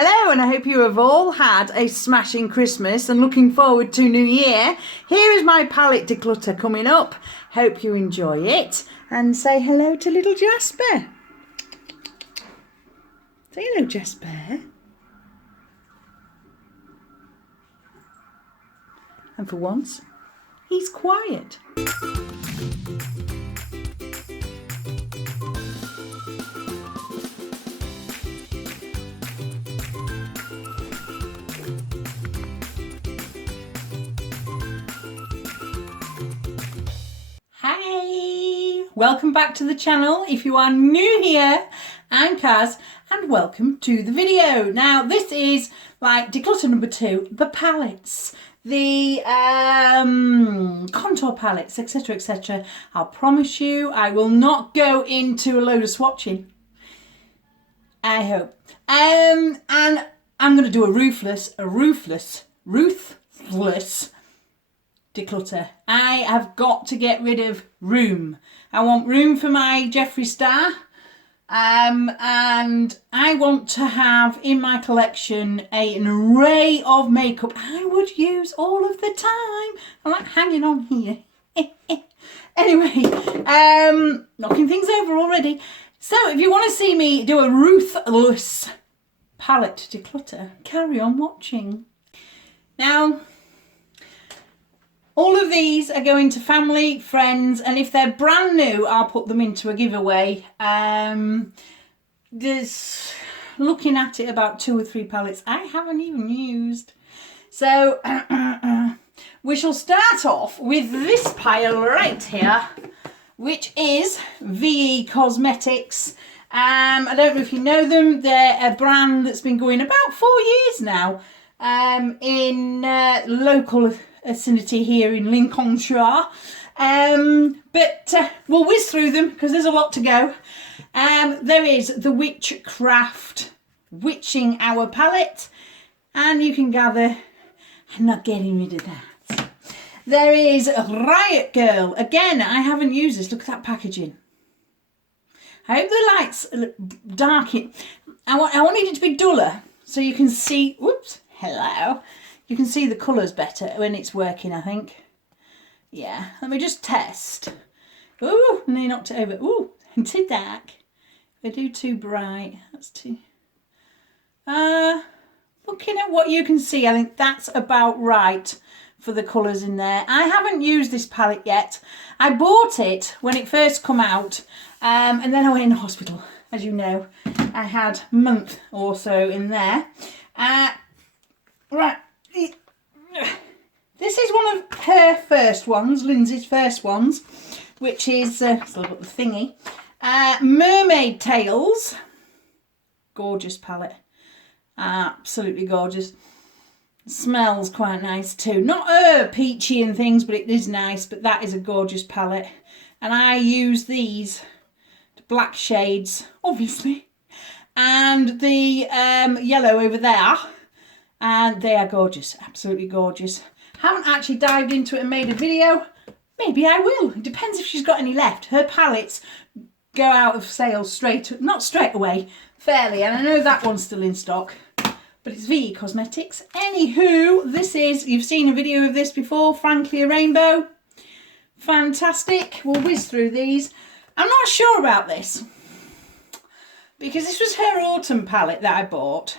Hello, and I hope you have all had a smashing Christmas and looking forward to New Year. Here is my palette declutter coming up. Hope you enjoy it and say hello to little Jasper. Say hello, Jasper. And for once, he's quiet. Hi, welcome back to the channel. If you are new here, I'm Kaz and welcome to the video. Now this is like declutter number 2, the palettes, the contour palettes, etc, etc. I'll promise you I will not go into a load of swatching, I hope. And I'm going to do a ruthless declutter. I have got to get rid of room. I want room for my Jeffree Star, and I want to have in my collection an array of makeup I would use all of the time. I like hanging on here. Anyway, knocking things over already. So if you want to see me do a ruthless palette declutter, carry on watching. Now, all of these are going to family, friends, and if they're brand new, I'll put them into a giveaway. There's, looking at it, about 2 or 3 palettes I haven't even used. So we shall start off with this pile right here, which is VE Cosmetics. I don't know if you know them. They're a brand that's been going about 4 years now in local vicinity here in Lincolnshire, but we'll whiz through them because there's a lot to go. There is the Witchcraft Witching Hour palette, and you can gather I'm not getting rid of that. There is Riot Girl. Again, I haven't used this. Look at that packaging. I hope the lights dark it. I wanted it to be duller so you can see. Whoops, hello. You can see the colours better when it's working, I think. Yeah, let me just test. Ooh, nearly knocked it over. Ooh, too dark. If I do too bright, that's too... looking at what you can see, I think that's about right for the colours in there. I haven't used this palette yet. I bought it when it first come out, and then I went in hospital. As you know, I had a month or so in there. Right. This is one of her first ones, Lindsay's first ones, which is, so I've got the thingy, Mermaid Tails. Gorgeous palette, absolutely gorgeous. Smells quite nice too. Not peachy and things, but it is nice. But that is a gorgeous palette, and I use these black shades, obviously, and the yellow over there. And they are gorgeous, absolutely gorgeous. Haven't actually dived into it and made a video. Maybe I will. It depends if she's got any left. Her palettes go out of sale not straight away, fairly. And I know that one's still in stock, but it's VE Cosmetics. Anywho, this is, you've seen a video of this before, Frankly a Rainbow. Fantastic. We'll whiz through these. I'm not sure about this because this was her autumn palette that I bought.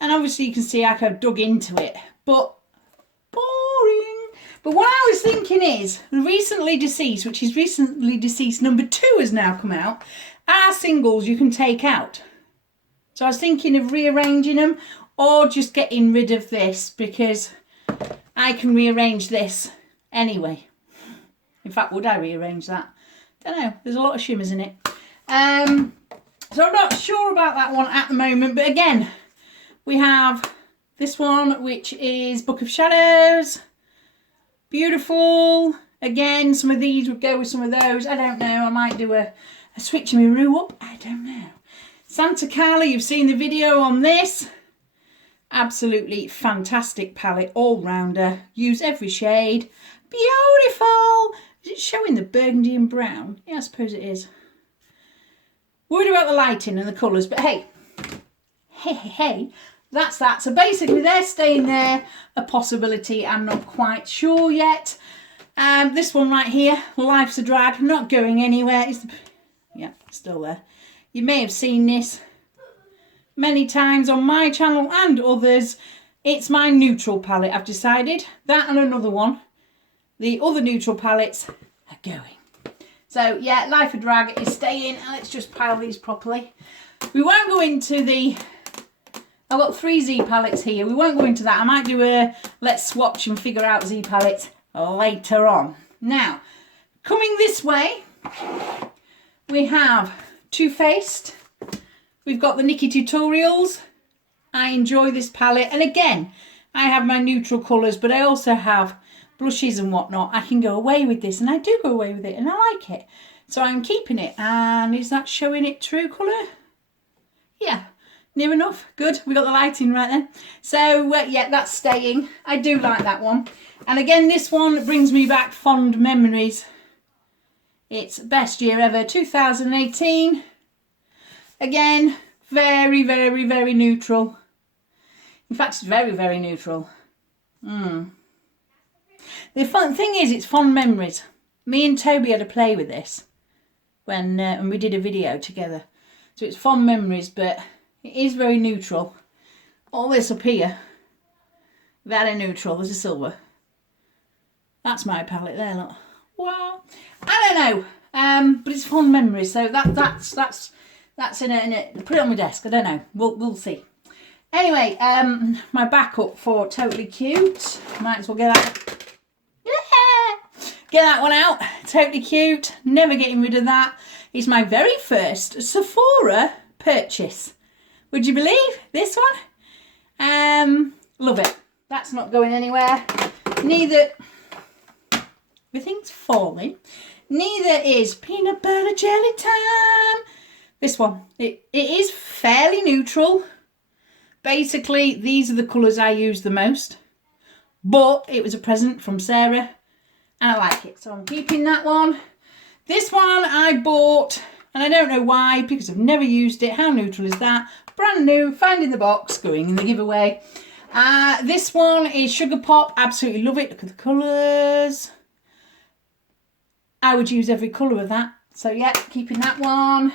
And obviously you can see I kind of dug into it, but boring. But what I was thinking is, Recently Deceased, which is Recently Deceased number 2 has now come out, are singles you can take out. So I was thinking of rearranging them or just getting rid of this because I can rearrange this anyway. In fact, would I rearrange that? Don't know, there's a lot of shimmers in it. So I'm not sure about that one at the moment, but again, we have this one, which is Book of Shadows. Beautiful. Again, some of these would go with some of those. I don't know. I might do a switcheroo up. I don't know. Santa Carla, you've seen the video on this. Absolutely fantastic palette, all-rounder. Use every shade. Beautiful. Is it showing the burgundy and brown? Yeah, I suppose it is. Worried about the lighting and the colours, but hey. hey, that's that. So basically they're staying there, a possibility, I'm not quite sure yet. This one right here, Life's a Drag, not going anywhere. Yeah, still there. You may have seen this many times on my channel and others. It's my neutral palette, I've decided. That and another one. The other neutral palettes are going. So yeah, Life a Drag is staying. Let's just pile these properly. We won't go into the... I've got 3 Z palettes here. We won't go into that. I might do a let's swatch and figure out Z palettes later on. Now, coming this way, we have Too Faced. We've got the Nikki Tutorials. I enjoy this palette. And again, I have my neutral colours, but I also have blushes and whatnot. I can go away with this, and I do go away with it, and I like it. So I'm keeping it. And is that showing it true colour? Yeah. Near enough. Good. We got the lighting right then. So yeah, that's staying. I do like that one. And again, this one brings me back fond memories. It's best year ever, 2018. Again, very, very, very neutral. In fact, it's very, very neutral. The fun thing is, it's fond memories. Me and Toby had a play with this when we did a video together. So it's fond memories, but it is very neutral. All this up here, very neutral. There's a silver. That's my palette there, look. Wow. I don't know. But it's fond memories. So that's in it. Put it on my desk. I don't know. We'll see. Anyway, my backup for Totally Cute. Might as well get that. Yeah. Get that one out. Totally Cute. Never getting rid of that. It's my very first Sephora purchase. Would you believe this one? Love it. That's not going anywhere. Neither. Everything's falling. Neither is Peanut Butter Jelly Time. This one. It is fairly neutral. Basically, these are the colours I use the most. But it was a present from Sarah. And I like it. So I'm keeping that one. This one I bought. And I don't know why. Because I've never used it. How neutral is that? Brand new, found in the box, going in the giveaway. This one is Sugar Pop. Absolutely love it. Look at the colours. I would use every colour of that. So yeah, keeping that one.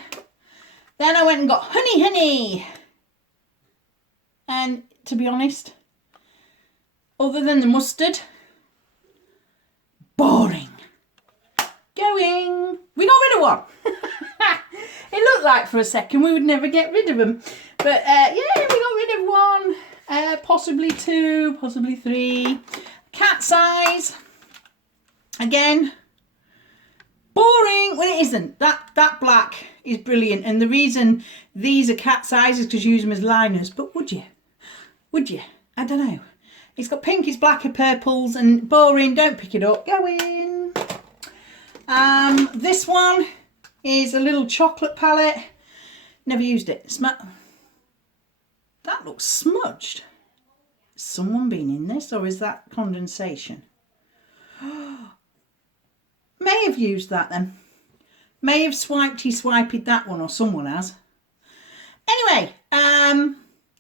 Then I went and got Honey. And to be honest, other than the mustard, boring. Going. We got rid of one. It looked like for a second we would never get rid of them. But yeah, we got rid of one. Possibly 2, possibly 3. Cat size. Again, boring. Well, it isn't. That black is brilliant. And the reason these are cat size is because you use them as liners. But would you? Would you? I don't know. It's got pinkies, black, and purples, and boring. Don't pick it up. Go in. This one is a little chocolate palette. Never used it. That looks smudged. Has someone been in this, or is that condensation? May have used that then. May have swiped that one, or someone has. Anyway,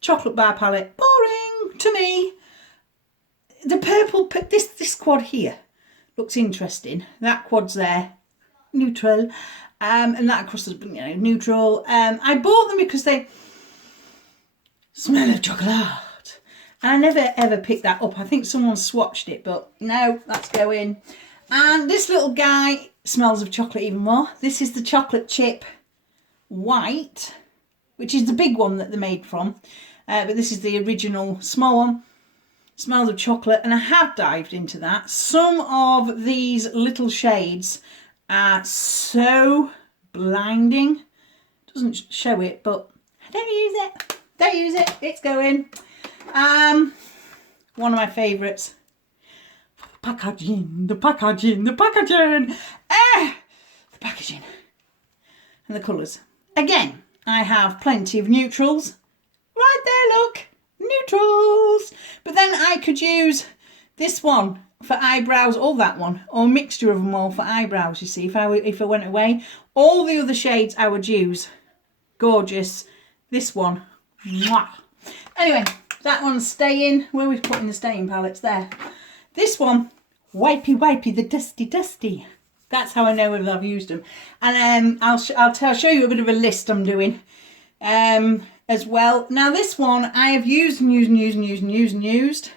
chocolate bar palette. Boring to me. The purple, this quad here looks interesting. That quad's there. Neutral. And that across the, neutral. I bought them because they smell of chocolate. And I never ever picked that up. I think someone swatched it, but no, that's going. And this little guy smells of chocolate even more. This is the chocolate chip white, which is the big one that they're made from. But this is the original small one. Smells of chocolate, and I have dived into that. Some of these little shades are so blinding. Doesn't show it, but I don't use it. Don't use it. It's going. One of my favourites. The packaging. The packaging. And the colours. Again, I have plenty of neutrals. Right there, look. Neutrals. But then I could use this one for eyebrows, or that one, or a mixture of them all for eyebrows, you see, if I went away. All the other shades I would use. Gorgeous. This one. Mwah. Anyway, that one's staying. Where are we putting the staying palettes? There. This one, Wipey Wipey, the Dusty Dusty. That's how I know whether I've used them. And I'll show you a bit of a list I'm doing as well. Now this one I have used and used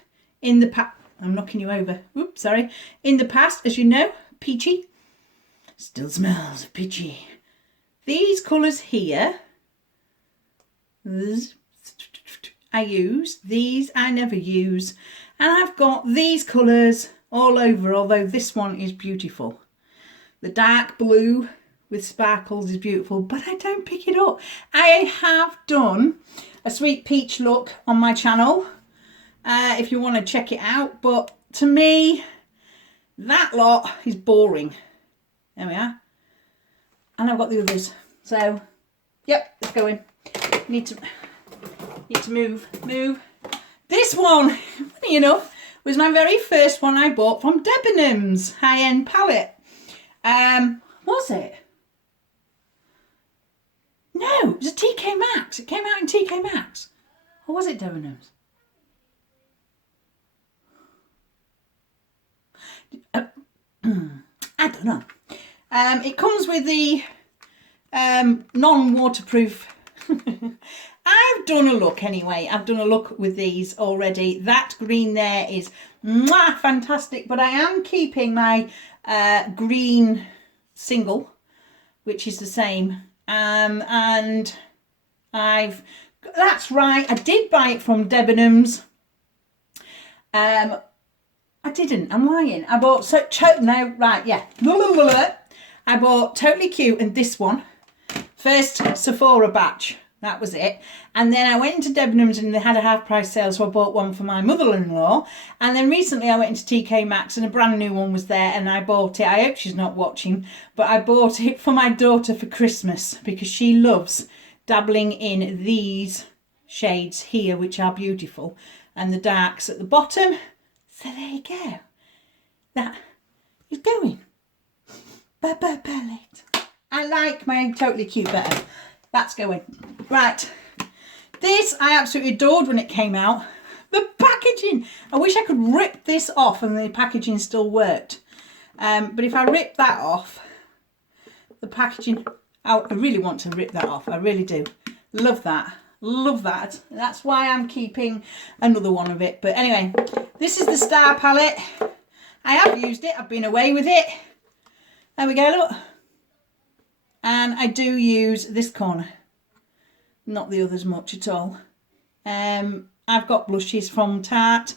in the past. I'm knocking you over. Oops, sorry. In the past, as you know, peachy. Still smells of peachy. These colours here, I use. These I never use. And I've got these colours all over, although this one is beautiful. The dark blue with sparkles is beautiful, but I don't pick it up. I have done a sweet peach look on my channel, if you want to check it out, but to me, that lot is boring. There we are. And I've got the others. So, yep, let's go in. Need to move. This one, funny enough, was my very first one I bought from Debenhams high-end palette. Was it? No, it was a TK Maxx. It came out in TK Maxx. Or was it Debenhams? I don't know. It comes with the non-waterproof. I've done a look anyway. I've done a look with these already. That green there is mwah, fantastic. But I am keeping my green single, which is the same. And that's right. I did buy it from Debenhams. I didn't. I'm lying. I bought I bought Totally Cute and this one. First Sephora batch. That was it. And then I went into Debenhams and they had a half price sale, so I bought one for my mother-in-law. And then recently I went into TK Maxx and a brand new one was there and I bought it. I hope she's not watching, but I bought it for my daughter for Christmas because she loves dabbling in these shades here, which are beautiful, and the darks at the bottom. So there you go. That is going. Palette. I like my Totally Cute better. That's going. Right. This I absolutely adored when it came out. The packaging. I wish I could rip this off and the packaging still worked. But if I rip that off, the packaging, I really want to rip that off. I really do. Love that. Love that. That's why I'm keeping another one of it. But anyway, this is the Star palette. I have used it. I've been away with it. There we go, look. And I do use this corner. Not the others much at all. I've got blushes from Tarte.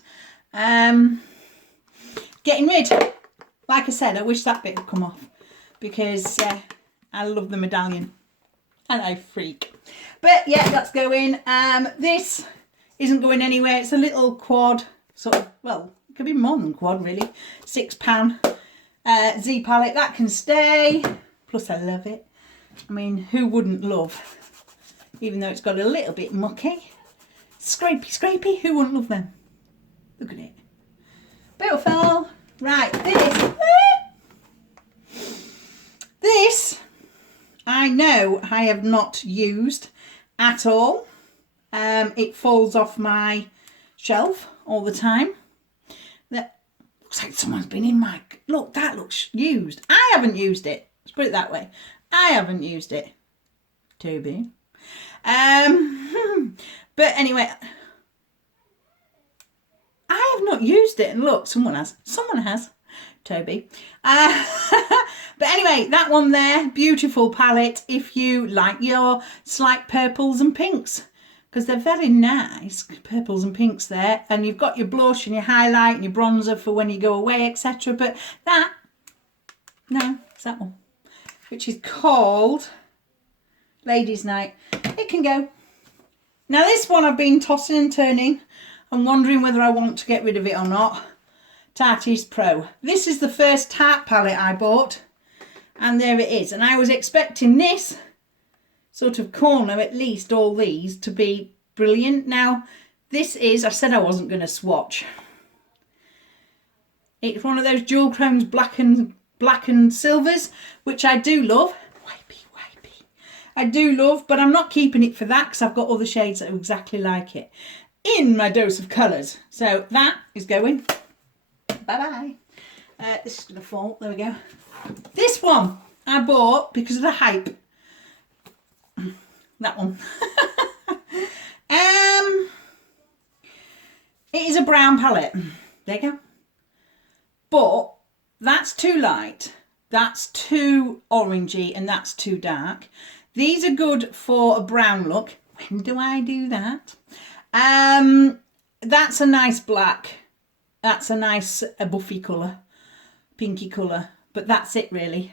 Getting rid. Like I said, I wish that bit had come off. Because I love the medallion. And I freak. But yeah, that's going. This isn't going anywhere. It's a little quad. Sort of, well, it could be more than quad really. 6-pan Z palette. That can stay. Plus I love it. I mean, who wouldn't love, even though it's got a little bit mucky, scrapey, who wouldn't love them? Look at it. Beautiful. Right, this I know I have not used at all. It falls off my shelf all the time. That looks like someone's been in my, look, that looks used. I haven't used it. Let's put it that way. I haven't used it, Toby. But anyway, I have not used it. And look, someone has. Someone has, Toby. But anyway, that one there, beautiful palette if you like your slight purples and pinks. Because they're very nice, purples and pinks there. And you've got your blush and your highlight and your bronzer for when you go away, etc. But that, no, it's that one. Which is called Ladies' Night. It can go. Now this one I've been tossing and turning and wondering whether I want to get rid of it or not. Tarte's Pro. This is the first Tarte palette I bought. And there it is. And I was expecting this sort of corner, at least all these, to be brilliant. Now this is, I said I wasn't going to swatch. It's one of those dual chromes black and silvers, which I do love. Wipey. I do love, but I'm not keeping it for that because I've got other shades that are exactly like it. in my dose of colours. So that is going. Bye-bye. This is going to fall. There we go. This one I bought because of the hype. That one. It is a brown palette. There you go. But that's too light. That's too orangey and that's too dark. These are good for a brown look. When do I do that? That's a nice black. That's a nice buffy colour. Pinky colour. But that's it really.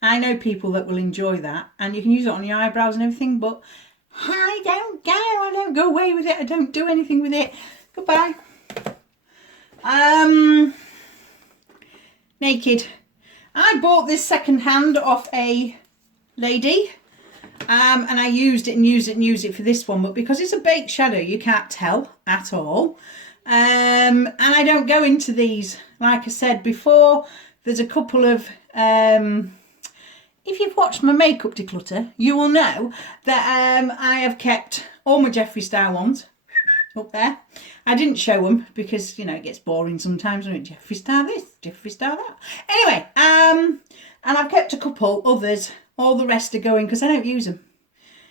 I know people that will enjoy that. And you can use it on your eyebrows and everything. But I don't go. I don't go away with it. I don't do anything with it. Goodbye. Naked. I bought this second hand off a lady. And I used it and used it and used it for this one. But because it's a baked shadow, you can't tell at all. And I don't go into these. Like I said before, there's a couple of... if you've watched my makeup declutter, you will know that I have kept all my Jeffree Star ones up there. I didn't show them because, you know, it gets boring sometimes when it's Jeffree Star this, Jeffree Star that. Anyway, and I've kept a couple others. All the rest are going because I don't use them.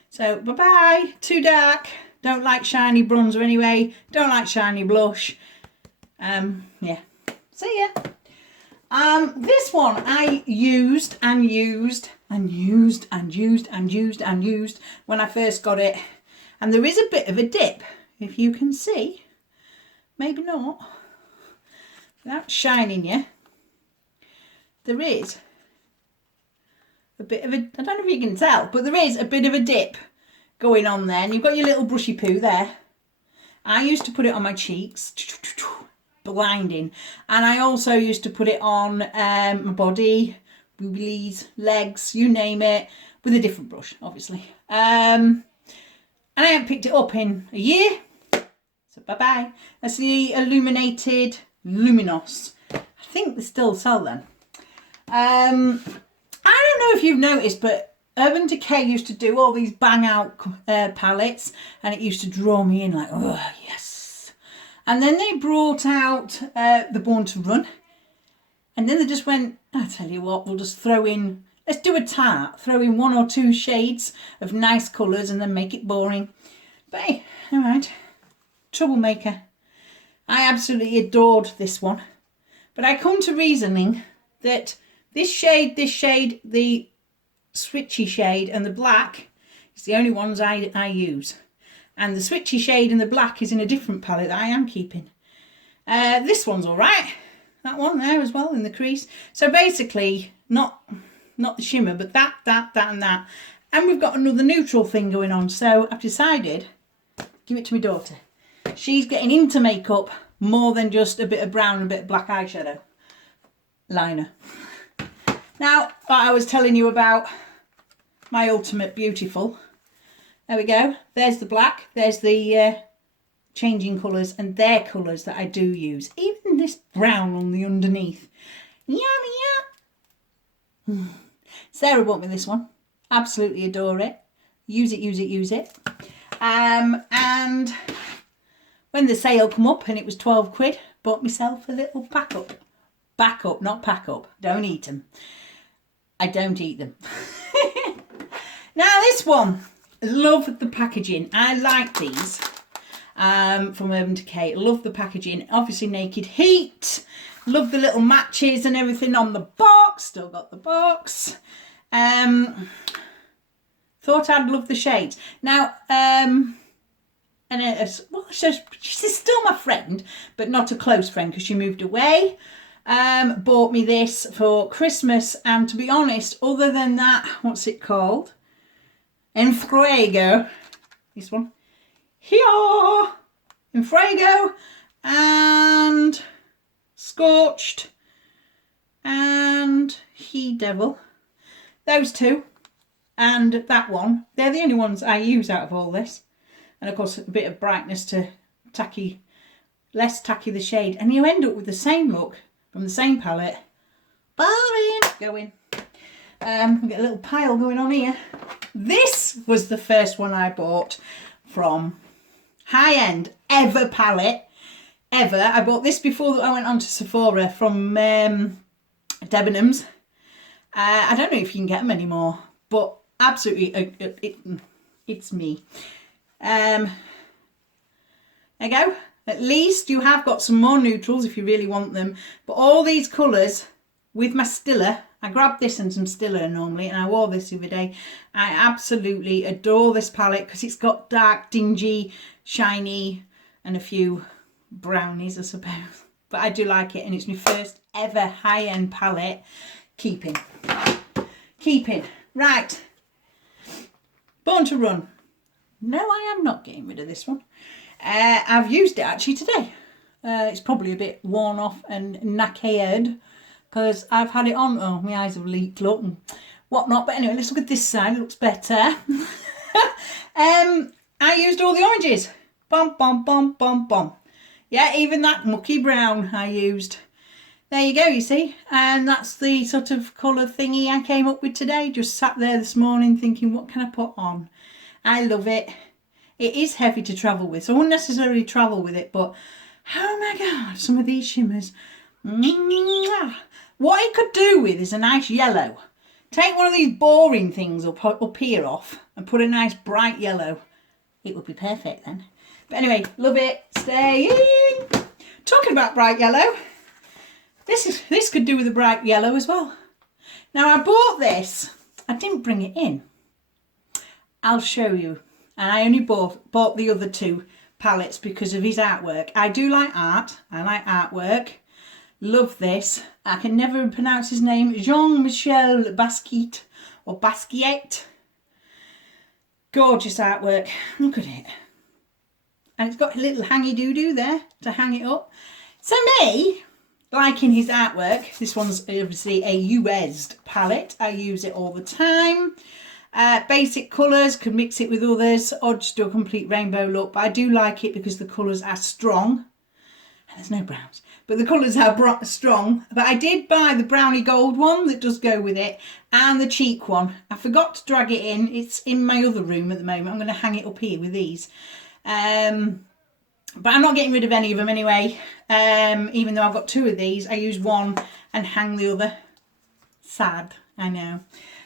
So, bye-bye. Too dark. Don't like shiny bronzer anyway. Don't like shiny blush. Yeah. See ya. This one I used and used and used and used and used and used when I first got it. And there is a bit of a dip, if you can see. Maybe not. Without shining you. There is a bit of a, I don't know if you can tell, but there is a bit of a dip going on there. And you've got your little brushy poo there. I used to put it on my cheeks. Blinding. And I also used to put it on my body, boobies, legs, you name it, with a different brush, obviously. And I haven't picked it up in a year. So bye-bye. That's the Illuminated Luminous. I think they still sell them. I don't know if you've noticed, but Urban Decay used to do all these bang out palettes, and it used to draw me in like, oh yes. And then they brought out the Born to Run, and then they just went, I tell you what, we'll just throw in, let's do a tart, throw in 1 or 2 shades of nice colours and then make it boring. But hey, all right, troublemaker. I absolutely adored this one, but I come to reasoning that this shade, the switchy shade and the black is the only ones I use. And the switchy shade and the black is in a different palette that I am keeping. This one's all right. That one there as well in the crease. So basically, not the shimmer, but that, and that. And we've got another neutral thing going on. So I've decided, give it to my daughter. She's getting into makeup more than just a bit of brown and a bit of black eyeshadow liner. Now, what I was telling you about my Ultimate Beautiful. There we go. There's the black. There's the changing colours, and they're colours that I do use. Even this brown on the underneath. Yeah. Sarah bought me this one. Absolutely adore it. Use it, use it, use it. And when the sale come up and it was 12 quid, bought myself a little pack up. Back up, not pack up. Don't eat them. I don't eat them. Now this one, love the packaging. I like these from Urban Decay. Love the packaging. Obviously Naked Heat. Love the little matches and everything on the box. Still got the box. Thought I'd love the shades. Now, well, she's still my friend, but not a close friend because she moved away. Bought me this for Christmas, and to be honest, other than that, what's it called? Enfrago. This one. Here. Enfrago and Scorched and He Devil. Those two and that one. They're the only ones I use out of all this. And of course, a bit of brightness to tacky, less tacky the shade. And you end up with the same look from the same palette. Boring. Go in. We've got a little pile going on here. This was the first one I bought from high-end ever palette, ever. I bought this before I went on to Sephora from Debenhams. I don't know if you can get them anymore, but absolutely, it's me. There you go. At least you have got some more neutrals if you really want them. But all these colours with my Stiller, I grabbed this and some Stiller normally, and I wore this the other day. I absolutely adore this palette because it's got dark, dingy, shiny, and a few brownies, I suppose. But I do like it, and it's my first ever high-end palette. Keeping. Right. Born to Run. No, I am not getting rid of this one. I've used it actually today. It's probably a bit worn off and knackered because I've had it on. Oh, my eyes have leaked, look, and whatnot. But anyway, let's look at this side. It looks better. I used all the oranges. Bum, bum, bum, bum, bum. Yeah, even that mucky brown I used. There you go, you see. And that's the sort of colour thingy I came up with today. Just sat there this morning thinking, what can I put on? I love it. It is heavy to travel with, so I wouldn't necessarily travel with it, but oh my God, some of these shimmers. What it could do with is a nice yellow. Take one of these boring things up here off and put a nice bright yellow. It would be perfect then. But anyway, love it. Staying. Talking about bright yellow, this could do with a bright yellow as well. Now I bought this. I didn't bring it in. I'll show you. And I only bought the other two palettes because of his artwork. I do like art. I like artwork. Love this. I can never pronounce his name. Jean-Michel Basquiat or Basquiat. Gorgeous artwork. Look at it. And it's got a little hangy doo-doo there to hang it up. So me, liking his artwork. This one's obviously a US palette. I use it all the time. Basic colours, could mix it with others, or just do a complete rainbow look. But I do like it because the colours are strong. And there's no browns. But the colours are strong. But I did buy the brownie gold one that does go with it. And the cheek one. I forgot to drag it in. It's in my other room at the moment. I'm going to hang it up here with these. But I'm not getting rid of any of them anyway. Even though I've got two of these. I use one and hang the other. Sad, I know.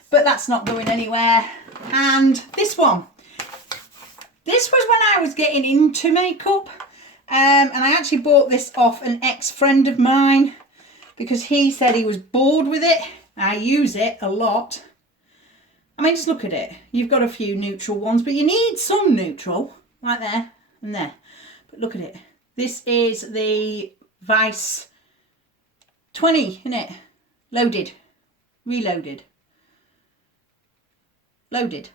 But that's not going anywhere. And this one. This was when I was getting into makeup. And I actually bought this off an ex-friend of mine because he said he was bored with it. I use it a lot. I mean, just look at it. You've got a few neutral ones, but you need some neutral. Like there and there. But look at it. This is the Vice 20, isn't it? Loaded. Reloaded. Loaded.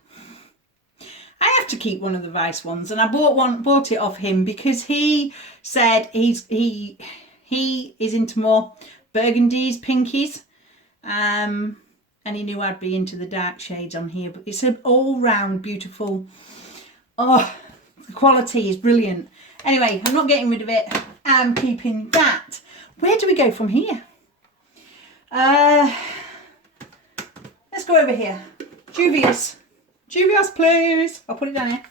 I have to keep one of the Vice ones, and I bought it off him because he said he is into more burgundies, pinkies, and he knew I'd be into the dark shades on here. But it's an all-round beautiful. Oh, the quality is brilliant. Anyway, I'm not getting rid of it. I'm keeping that. Where do we go from here? Let's go over here. Juvia's, please. I'll put it down here.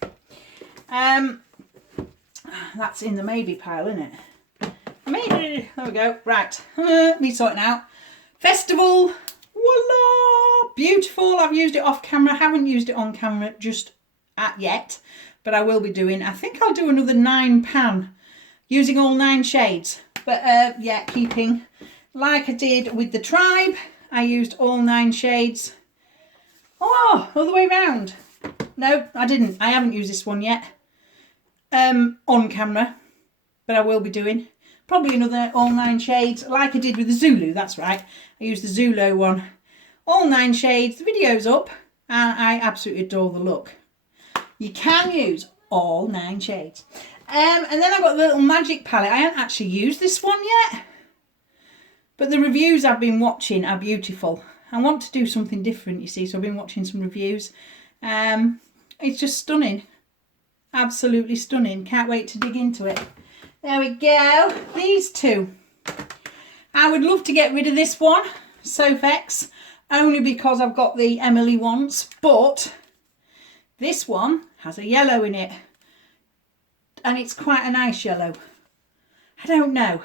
That's in the maybe pile, isn't it? Maybe. There we go. Right. Me sorting out. Festival. Voila. Beautiful. I've used it off camera. I haven't used it on camera just yet, but I will be doing. I think I'll do another 9 pan using all 9 shades. But yeah, keeping like I did with the Tribe. I used all 9 shades. Oh, all the way around. No, I didn't. I haven't used this one yet on camera, but I will be doing probably another all 9 shades like I did with the Zulu. That's right. I used the Zulu one. All 9 shades. The video's up and I absolutely adore the look. You can use all 9 shades. And then I've got the little magic palette. I haven't actually used this one yet, but the reviews I've been watching are beautiful. I want to do something different, you see, so I've been watching some reviews. It's just stunning. Absolutely stunning. Can't wait to dig into it. There we go. These two. I would love to get rid of this one, Sofx, only because I've got the Emily ones, but this one has a yellow in it. and it's quite a nice yellow. I don't know.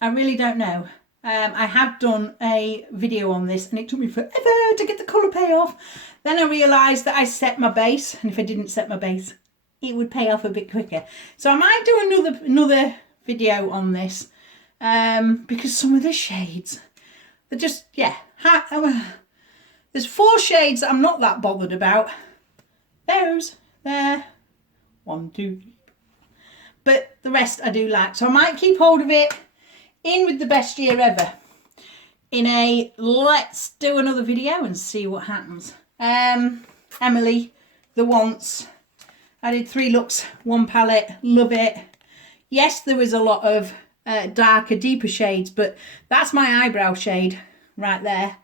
I really don't know. I have done a video on this and it took me forever to get the colour payoff. Then I realised that I set my base, and if I didn't set my base, it would pay off a bit quicker. So I might do another video on this because some of the shades, they're just, yeah. There's 4 shades that I'm not that bothered about. Those, there, 1, 2, 3. But the rest I do like. So I might keep hold of it. In with the best year ever. In a let's do another video and see what happens. Emily, the once. I did 3 looks, 1 palette. Love it. Yes, there was a lot of darker, deeper shades, but that's my eyebrow shade right there.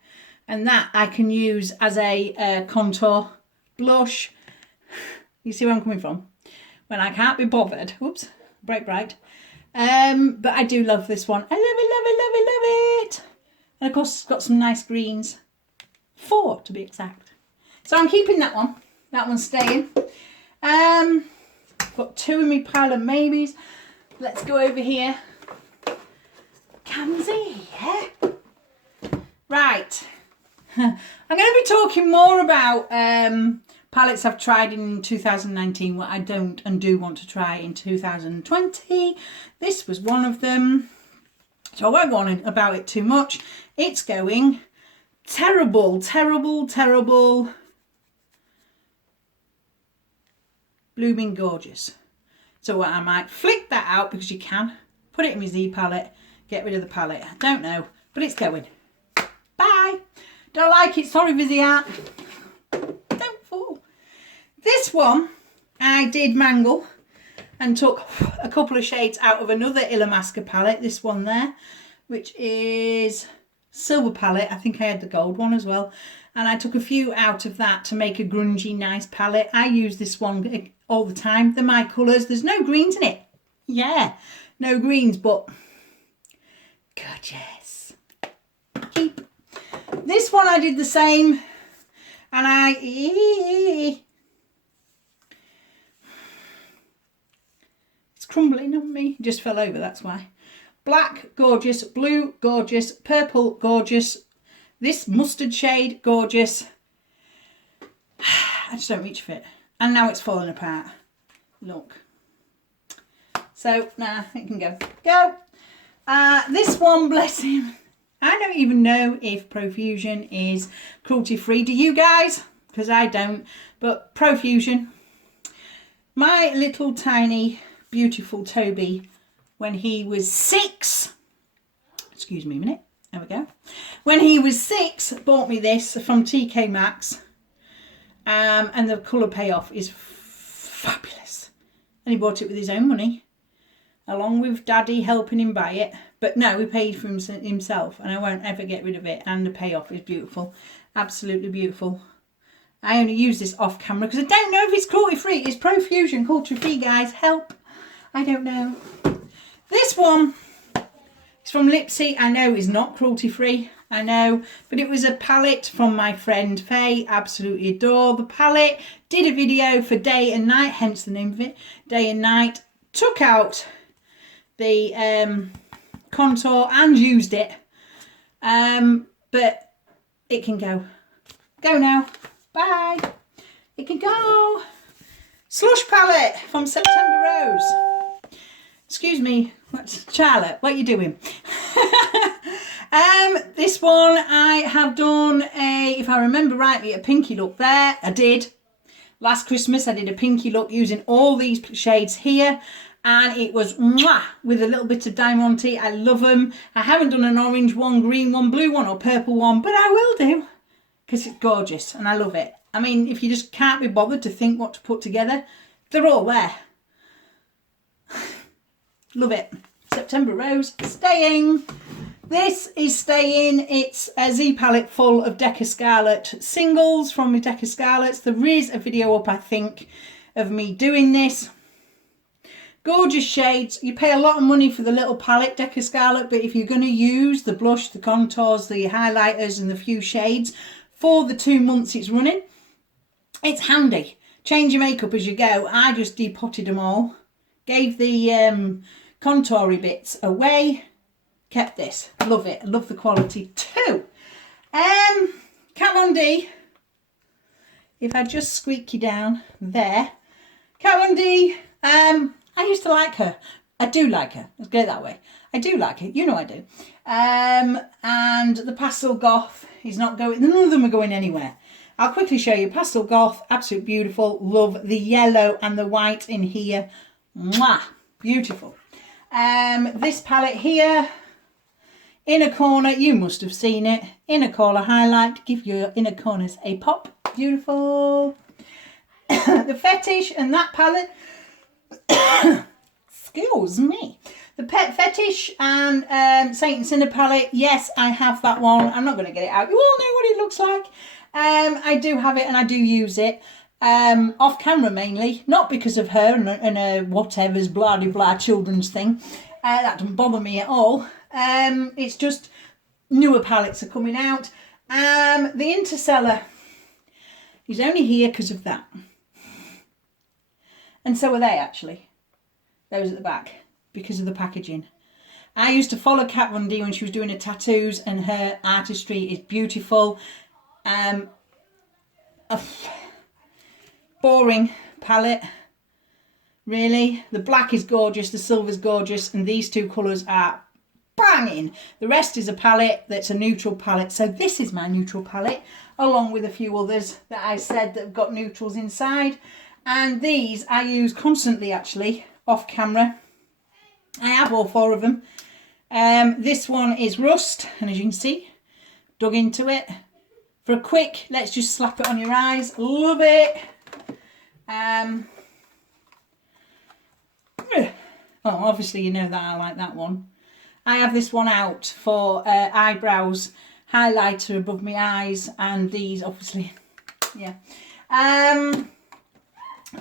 And that I can use as a contour blush. You see where I'm coming from? When I can't be bothered. Whoops, bright. But I do love this one. I love it. And of course it's got some nice greens. 4 to be exact. So I'm keeping that one. That one's staying. Got 2 in my pile of maybes. Let's go over here. Camsy, yeah? Right. I'm going to be talking more about palettes I've tried in 2019, what I don't and do want to try in 2020. This was one of them. So I won't go on about it too much. It's going terrible. Blooming gorgeous. So I might flick that out because you can. Put it in my Z palette. Get rid of the palette. I don't know. But it's going. Bye. Don't like it. Sorry, Viziat. Don't fall. This one I did mangle and took a couple of shades out of another Illamasqua palette. This one there, which is silver palette. I think I had the gold one as well. And I took a few out of that to make a grungy, nice palette. I use this one all the time. They're my colours. There's no greens in it. Yeah, no greens, but gorgeous. Keep. This one I did the same. And it's crumbling on me. It just fell over, that's why. Black, gorgeous. Blue, gorgeous. Purple, gorgeous. This mustard shade, gorgeous. I just don't reach for it. And now it's falling apart. Look. So, nah, it can go. Go. This one, bless him. I don't even know if Profusion is cruelty free. Do you guys? Because I don't. But Profusion. My little tiny, beautiful Toby, when he was 6. Excuse me a minute. There we go. When he was 6, bought me this from TK Maxx. And the colour payoff is fabulous. And he bought it with his own money, along with Daddy helping him buy it. But no, he paid for himself, and I won't ever get rid of it. And the payoff is beautiful. Absolutely beautiful. I only use this off camera because I don't know if it's cruelty free. It's Profusion, cruelty free, guys. Help. I don't know. This one is from Lipsy. I know it's not cruelty free. I know, but it was a palette from my friend Faye. Absolutely adore the palette. Did a video for day and night, hence the name of it, day and night. Took out the contour and used it, but it can go. Go now. Bye. It can go. Slush palette from September Rose. Excuse me, Charlotte, what are you doing? This one I have done if I remember rightly, a pinky look there. I did. Last Christmas I did a pinky look using all these shades here. And it was mwah, with a little bit of Diamante. I love them. I haven't done an orange one, green one, blue one or purple one, but I will do. Because it's gorgeous and I love it. I mean, if you just can't be bothered to think what to put together, they're all there. Love it. September Rose, staying. This is staying. It's a Z palette full of Deca Scarlet singles from my Deca Scarlets. There is a video up, I think, of me doing this. Gorgeous shades. You pay a lot of money for the little palette, Deca Scarlet, but if you're going to use the blush, the contours, the highlighters and the few shades for the 2 months it's running, it's handy. Change your makeup as you go. I just depotted them all Gave the contoury bits away. Kept this. Love it. Love the quality too. Kat Von D. If I just squeak you down there. Kat Von D. I used to like her. I do like her. Let's go that way. I do like her. You know I do. And the Pastel Goth is not going. None of them are going anywhere. I'll quickly show you. Pastel Goth, absolutely beautiful. Love the yellow and the white in here. Mwah, beautiful. This palette here, inner corner, you must have seen it. Inner corner highlight, give your inner corners a pop. Beautiful. The Fetish and that palette, excuse me. The Pet Fetish and Saint and Sinner palette, yes, I have that one. I'm not going to get it out. You all know what it looks like. I do have it and I do use it off camera mainly, not because of her and whatever's blah blah children's thing. That doesn't bother me at all. It's just newer palettes are coming out. The Interstellar is only here because of that, and so are they actually. Those at the back, because of the packaging. I used to follow Kat Von D when she was doing her tattoos, and her artistry is beautiful. A boring palette, really. The black is gorgeous, the silver's gorgeous, and these two colours are banging. The rest is a palette that's a neutral palette. So this is my neutral palette, along with a few others that I said that have got neutrals inside. And these I use constantly, actually, off camera. I have all four of them. This one is Rust, and as you can see, dug into it. For a quick, let's just slap it on your eyes. Love it. Oh, obviously you know that I like that one. I have this one out for eyebrows, highlighter above my eyes, and these obviously, yeah.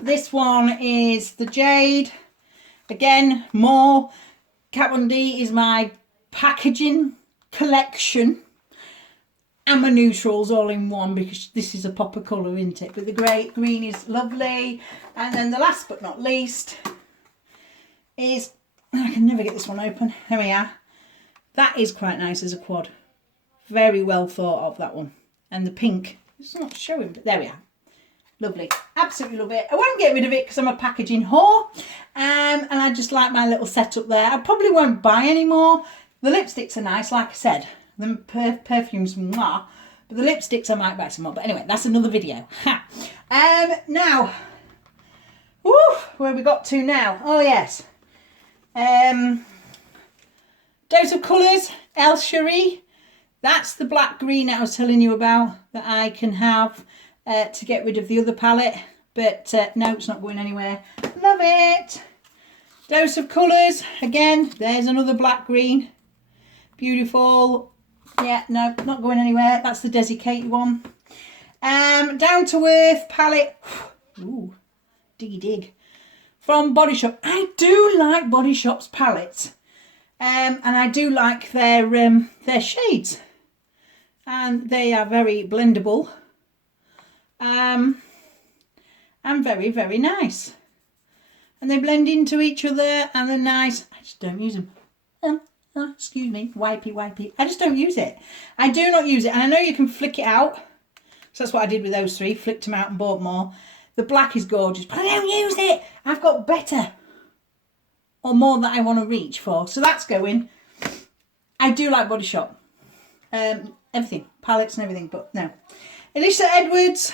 This one is the Jade. Again, more. Kat Von D is my packaging collection. And my neutrals all in one, because this is a popper colour, isn't it? But the green is lovely. And then the last but not least is, I can never get this one open. There we are. That is quite nice as a quad. Very well thought of, that one. And the pink, it's not showing, but there we are. Lovely. Absolutely love it. I won't get rid of it because I'm a packaging whore. And I just like my little setup there. I probably won't buy any more. The lipsticks are nice, like I said. The perfumes, mwah. But the lipsticks I might buy some more. But anyway, that's another video. Ha. Now, woo, where have we got to now? Oh yes. Dose of Colours, El Cherie. That's the black green I was telling you about that I can have to get rid of the other palette. But no, it's not going anywhere. Love it. Dose of Colours. Again, there's another black green. Beautiful. Yeah, no, not going anywhere. That's the Desi one. Down to Earth palette. Ooh, diggy dig. From Body Shop. I do like Body Shop's palettes. And I do like their shades. And they are very blendable. And very, very nice. And they blend into each other and they're nice. I just don't use them. Oh, excuse me, wipey. I just don't use it. I do not use it. And I know you can flick it out. So that's what I did with those three. Flicked them out and bought more. The black is gorgeous, but I don't use it. I've got better or more that I want to reach for. So that's going. I do like Body Shop. Everything. Palettes and everything, but no. Elisa Edwards.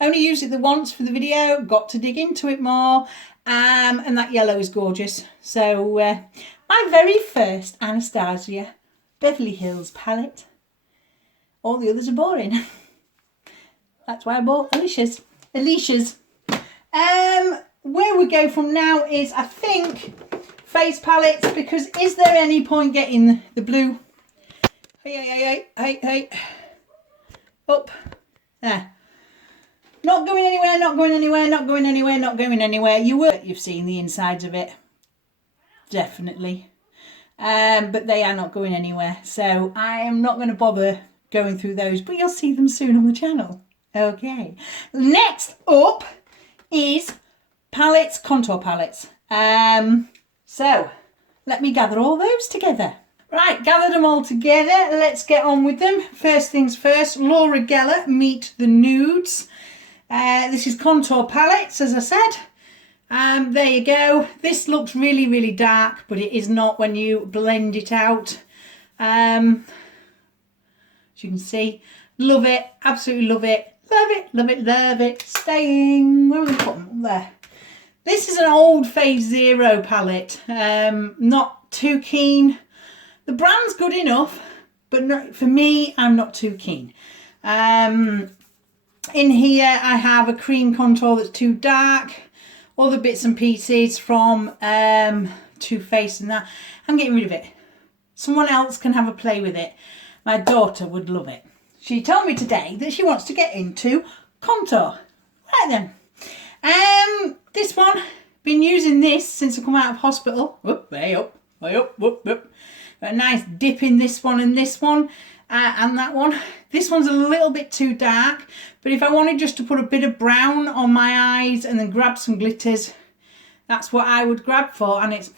Only used it the once for the video. Got to dig into it more. And that yellow is gorgeous. So my very first Anastasia Beverly Hills palette. All the others are boring. That's why I bought Alicia's. Where we go from now is, I think, face palettes, because is there any point getting the blue? Hey. Up. There. Not going anywhere. You've seen the insides of it. Definitely. But they are not going anywhere. So I am not going to bother going through those, but you'll see them soon on the channel. Okay. Next up is palettes, contour palettes. So let me gather all those together. Right, gathered them all together. Let's get on with them. First things first, Laura Geller, Meet the Nudes. This is contour palettes, as I said. There you go. This looks really, really dark, but it is not when you blend it out. As you can see, love it, absolutely love it. Love it, love it, love it. Staying, where are we putting them? There. This is an old Phase Zero palette. Not too keen. The brand's good enough, but not, for me, I'm not too keen. In here, I have a cream contour that's too dark. All the bits and pieces from Too Faced and that. I'm getting rid of it. Someone else can have a play with it. My daughter would love it. She told me today that she wants to get into contour. Right then. This one, been using this since I come out of hospital. Whoop, way up, whoop, whoop. A nice dip in this one and this one and that one. This one's a little bit too dark, but if I wanted just to put a bit of brown on my eyes and then grab some glitters, that's what I would grab for, and it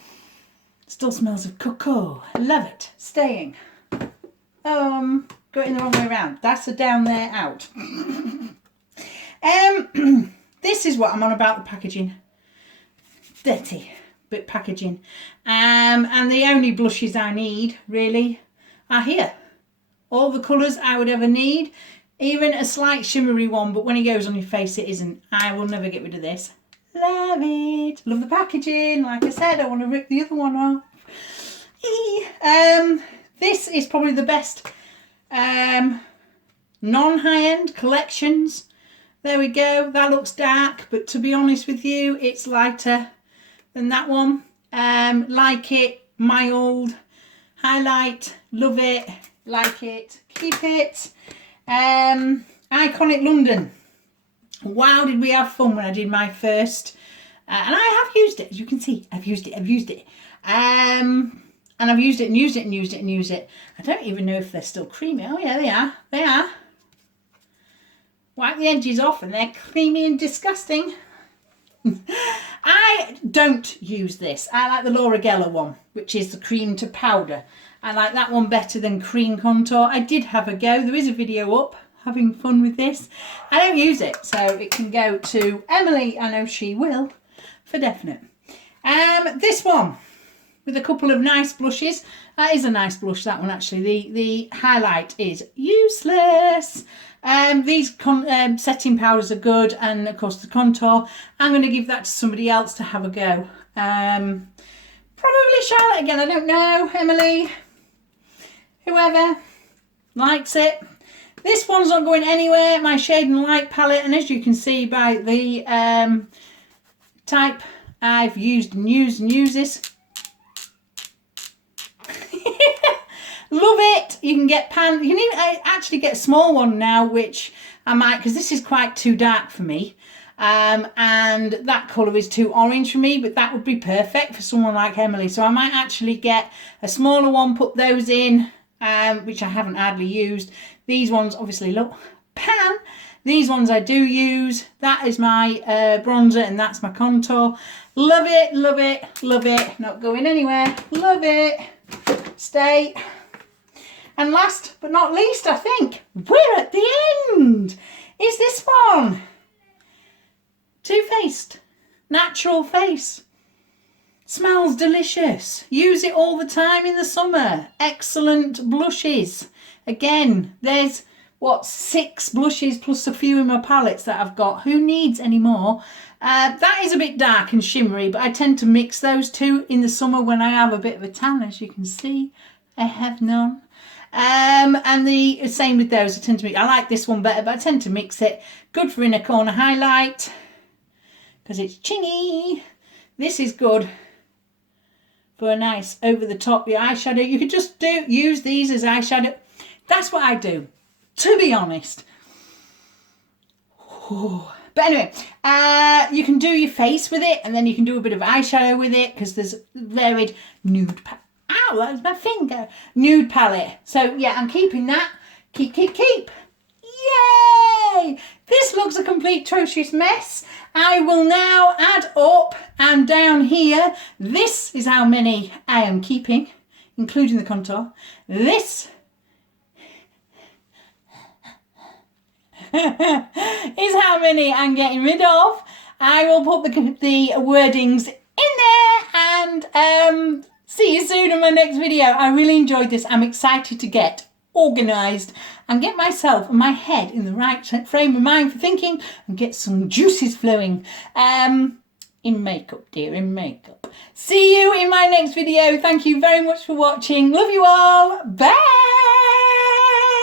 still smells of cocoa. Love it. Staying. Going the wrong way around. That's a down there out. This is what I'm on about, the packaging. Dirty bit packaging. And the only blushes I need really are here. All the colours I would ever need, even a slight shimmery one, but when it goes on your face it isn't. I will never get rid of this. Love it. Love the packaging. Like I said, I want to rip the other one off. This is probably the best non-high-end collections. There we go. That looks dark, but to be honest with you, it's lighter than that one. Like it, mild, highlight, love it, like it, keep it. Iconic London. Wow, did we have fun when I did my first, and I have used it, as you can see. I've used it. And I've used it and used it and used it and used it. I don't even know if they're still creamy. Oh yeah, they are. They are. Wipe the edges off and they're creamy and disgusting. I don't use this. I like the Laura Geller one, which is the cream to powder. I like that one better than cream contour. I did have a go. There is a video up having fun with this. I don't use it, so it can go to Emily. I know she will, for definite. This one with a couple of nice blushes. That is a nice blush, that one actually. The highlight is useless. These setting powders are good, and of course the contour. I'm going to give that to somebody else to have a go. Probably Charlotte again, I don't know, Emily, whoever likes it. This one's not going anywhere, my Shade and Light palette, and as you can see by the type I've used and used and used this. Love it. You can get pan. You can even actually get a small one now, which I might, because this is quite too dark for me, and that colour is too orange for me. But that would be perfect for someone like Emily. So I might actually get a smaller one, put those in, which I haven't hardly used. These ones, obviously, look, pan. These ones I do use. That is my bronzer, and that's my contour. Love it, love it, love it. Not going anywhere. Love it. Stay. And last but not least, I think, we're at the end, is this one. Too Faced. Natural Face. Smells delicious. Use it all the time in the summer. Excellent blushes. Again, there's, what, 6 blushes plus a few in my palettes that I've got. Who needs any more? That is a bit dark and shimmery, but I tend to mix those two in the summer when I have a bit of a tan, as you can see. I have none. And the same with those. I like this one better, but I tend to mix it. Good for inner corner highlight because it's chingy. This is good for a nice over the top your eyeshadow. You could just use these as eyeshadow. That's what I do, to be honest. But anyway, you can do your face with it, and then you can do a bit of eyeshadow with it because there's varied nude palette. Ow, that was my finger. Nude palette. So yeah, I'm keeping that. Keep. Yay! Yay! This looks a complete atrocious mess. I will now add up and down here. This is how many I am keeping, including the contour. This is how many I'm getting rid of. I will put the wordings in there and see you soon in my next video. I really enjoyed this. I'm excited to get organised and get myself and my head in the right frame of mind for thinking and get some juices flowing in makeup, dear, in makeup. See you in my next video. Thank you very much for watching. Love you all. Bye.